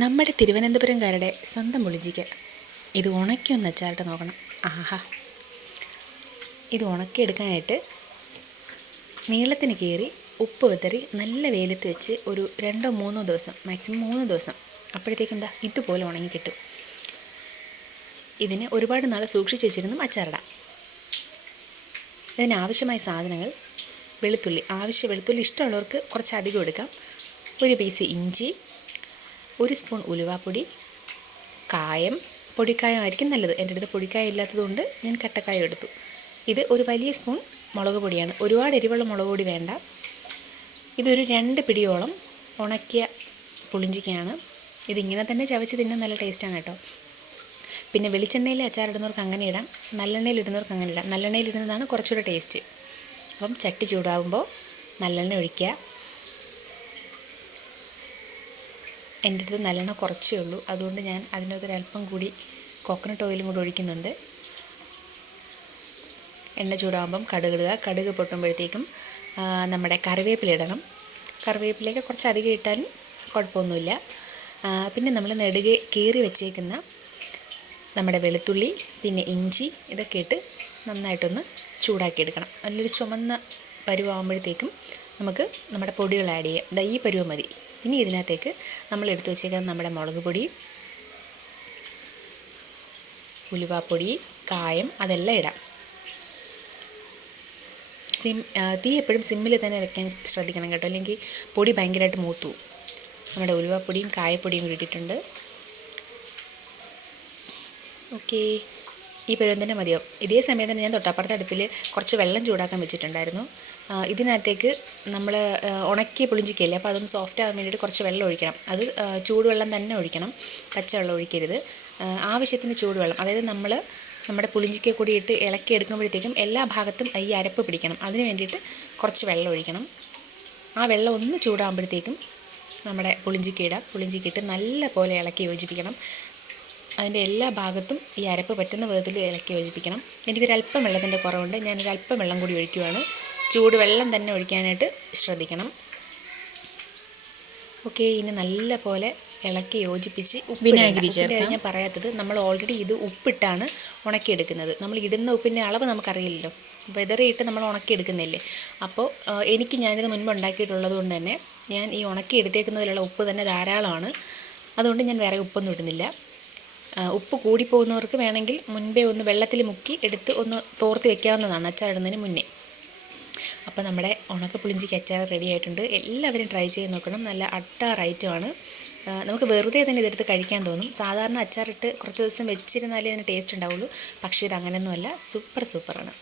നമ്മുടെ തിരുവനന്തപുരംകാരുടെ സ്വന്തം പുളിഞ്ചിക്ക. ഇത് ഉണക്കിയൊന്ന് അച്ചാറിട്ട് നോക്കണം. ആഹാ, ഇത് ഉണക്കിയെടുക്കാനായിട്ട് നീളത്തിന് കീറി ഉപ്പ് വിതറി നല്ല വെയിലത്ത് വെച്ച് ഒരു 2-3 ദിവസം, മാക്സിമം 3 ദിവസം, അപ്പോഴത്തേക്കും എന്താ ഇതുപോലെ ഉണങ്ങി കിട്ടും. ഇതിന് ഒരുപാട് നാൾ സൂക്ഷിച്ച് വെച്ചിരുന്നും അച്ചാറിടാം. ഇതിനാവശ്യമായ സാധനങ്ങൾ: വെളുത്തുള്ളി ഇഷ്ടമുള്ളവർക്ക് കുറച്ച് അധികം എടുക്കാം, 1 പീസ് ഇഞ്ചി, 1 സ്പൂൺ ഉലുവാപ്പൊടി, കായം, പൊടിക്കായമായിരിക്കും നല്ലത്. എൻ്റെ അടുത്ത് പൊടിക്കായം ഇല്ലാത്തതുകൊണ്ട് ഞാൻ കട്ടക്കായം എടുത്തു. ഇത് ഒരു വലിയ സ്പൂൺ മുളക് പൊടിയാണ്. ഒരുപാട് എരിവുള്ള മുളക് പൊടി വേണ്ട. ഇതൊരു 2 പിടിയോളം ഉണക്കിയ പുളിഞ്ചിക്കയാണ്. ഇതിങ്ങനെ തന്നെ ചവച്ച് തിന്നാൻ നല്ല ടേസ്റ്റാണ് കേട്ടോ. പിന്നെ വെളിച്ചെണ്ണയിൽ അച്ചാറിടുന്നവർക്ക് അങ്ങനെ ഇടാം, നല്ലെണ്ണയിൽ ഇടുന്നവർക്ക് അങ്ങനെ ഇടാം. നല്ലെണ്ണയിൽ ഇടുന്നതാണ് കുറച്ചുകൂടെ ടേസ്റ്റ്. അപ്പം ചട്ടി ചൂടാകുമ്പോൾ നല്ലെണ്ണ ഒഴിക്കുക. എൻ്റെ അടുത്ത് നല്ലെണ്ണ കുറച്ചേ ഉള്ളൂ, അതുകൊണ്ട് ഞാൻ അതിനകത്തൊരല്പം കൂടി കോക്കനട്ട് ഓയിലും കൂടി ഒഴിക്കുന്നുണ്ട്. എണ്ണ ചൂടാകുമ്പം കടുകിടുക. കടുക് പൊട്ടുമ്പോഴത്തേക്കും നമ്മുടെ കറിവേപ്പില ഇടണം. കറിവേപ്പിലയൊക്കെ കുറച്ച് അധികം ഇട്ടാലും കുഴപ്പമൊന്നുമില്ല. പിന്നെ നമ്മൾ നെടുകെ കീറി വെച്ചേക്കുന്ന നമ്മുടെ വെളുത്തുള്ളി, പിന്നെ ഇഞ്ചി, ഇതൊക്കെ ഇട്ട് നന്നായിട്ടൊന്ന് ചൂടാക്കിയെടുക്കണം. നല്ലൊരു ചുമന്ന പരുവാകുമ്പോഴത്തേക്കും നമുക്ക് നമ്മുടെ പൊടികൾ ആഡ് ചെയ്യാം. ഈ പരുവം മതി. ഇനി ഇതിനകത്തേക്ക് നമ്മൾ എടുത്തു വെച്ചേക്കുന്ന നമ്മുടെ മുളക് പൊടി, ഉലുവാപ്പൊടി, കായം, അതെല്ലാം ഇടാം. തീ എപ്പോഴും സിമ്മിൽ തന്നെ വെക്കാൻ ശ്രദ്ധിക്കണം കേട്ടോ, അല്ലെങ്കിൽ പൊടി ഭയങ്കരമായിട്ട് മൂത്തു. നമ്മുടെ ഉലുവാപ്പൊടിയും കായപ്പൊടിയും കൂടി ഇട്ടിട്ടുണ്ട്. ഓക്കേ, ഈ പരുവം തന്നെ മതിയാവും. ഇതേ സമയം തന്നെ ഞാൻ തൊട്ടപ്പുറത്തെ അടുപ്പിൽ കുറച്ച് വെള്ളം ചൂടാക്കാൻ വെച്ചിട്ടുണ്ടായിരുന്നു. ഇതിനകത്തേക്ക് നമ്മൾ ഉണക്കിയ പുളിഞ്ചിക്കയില്ലേ, അപ്പോൾ അതൊന്ന് സോഫ്റ്റ് ആകാൻ വേണ്ടിയിട്ട് കുറച്ച് വെള്ളം ഒഴിക്കണം. അത് ചൂടുവെള്ളം തന്നെ ഒഴിക്കണം, പച്ചവെള്ളം ഒഴിക്കരുത്. ആവശ്യത്തിന് ചൂടുവെള്ളം, അതായത് നമ്മുടെ പുളിഞ്ചിക്ക കൂടി ഇട്ട് ഇളക്കി എടുക്കുമ്പോഴത്തേക്കും എല്ലാ ഭാഗത്തും ഈ അരപ്പ് പിടിക്കണം. അതിന് വേണ്ടിയിട്ട് കുറച്ച് വെള്ളം ഒഴിക്കണം. ആ വെള്ളം ഒന്ന് ചൂടാകുമ്പോഴത്തേക്കും നമ്മുടെ പുളിഞ്ചിക്കയിട്ട് നല്ല പോലെ ഇളക്കി യോജിപ്പിക്കണം. അതിൻ്റെ എല്ലാ ഭാഗത്തും ഈ അരപ്പ് പറ്റുന്ന വിധത്തിൽ ഇളക്കി യോജിപ്പിക്കണം. എനിക്കൊരല്പം വെള്ളത്തിൻ്റെ കുറവുണ്ട്, ഞാനൊരല്പം വെള്ളം കൂടി ഒഴിക്കുകയാണ്. ചൂടുവെള്ളം തന്നെ ഒഴിക്കാനായിട്ട് ശ്രദ്ധിക്കണം. ഓക്കെ, ഇനി നല്ല പോലെ ഇളക്കി യോജിപ്പിച്ച് വിനാഗിരി ചേർക്കാം. ഞാൻ പറയാത്തത്, നമ്മൾ ഓൾറെഡി ഇത് ഉപ്പിട്ടാണ് ഉണക്കിയെടുക്കുന്നത്. നമ്മൾ ഇടുന്ന ഉപ്പിൻ്റെ അളവ് നമുക്കറിയില്ലല്ലോ, വെതറിയിട്ട് നമ്മൾ ഉണക്കിയെടുക്കുന്നില്ലേ. അപ്പോൾ ഞാനിത് മുൻപ് ഉണ്ടാക്കിയിട്ടുള്ളത് കൊണ്ട് തന്നെ ഞാൻ ഈ ഉണക്കിയെടുത്തേക്കുന്നതിലുള്ള ഉപ്പ് തന്നെ ധാരാളമാണ്. അതുകൊണ്ട് ഞാൻ വേറെ ഉപ്പൊന്നും ഇടുന്നില്ല. ഉപ്പ് കൂടിപ്പോകുന്നവർക്ക് വേണമെങ്കിൽ മുൻപേ ഒന്ന് വെള്ളത്തിൽ മുക്കി എടുത്ത് ഒന്ന് തോർത്തി വെക്കാവുന്നതാണ് അച്ചാറിടുന്നതിന് മുന്നേ. അപ്പോൾ നമ്മുടെ ഉണക്ക പുളിഞ്ചിക്ക് അച്ചാർ റെഡി ആയിട്ടുണ്ട്. എല്ലാവരും ട്രൈ ചെയ്ത് നോക്കണം. നല്ല അട്ടാർ ഐറ്റമാണ്. നമുക്ക് വെറുതെ തന്നെ ഇതെടുത്ത് കഴിക്കാൻ തോന്നും. സാധാരണ അച്ചാറിട്ട് കുറച്ച് ദിവസം വെച്ചിരുന്നാലേ അതിന് ടേസ്റ്റ് ഉണ്ടാവുള്ളൂ. പക്ഷേ ഇത് അങ്ങനെയൊന്നുമല്ല, സൂപ്പറാണ്.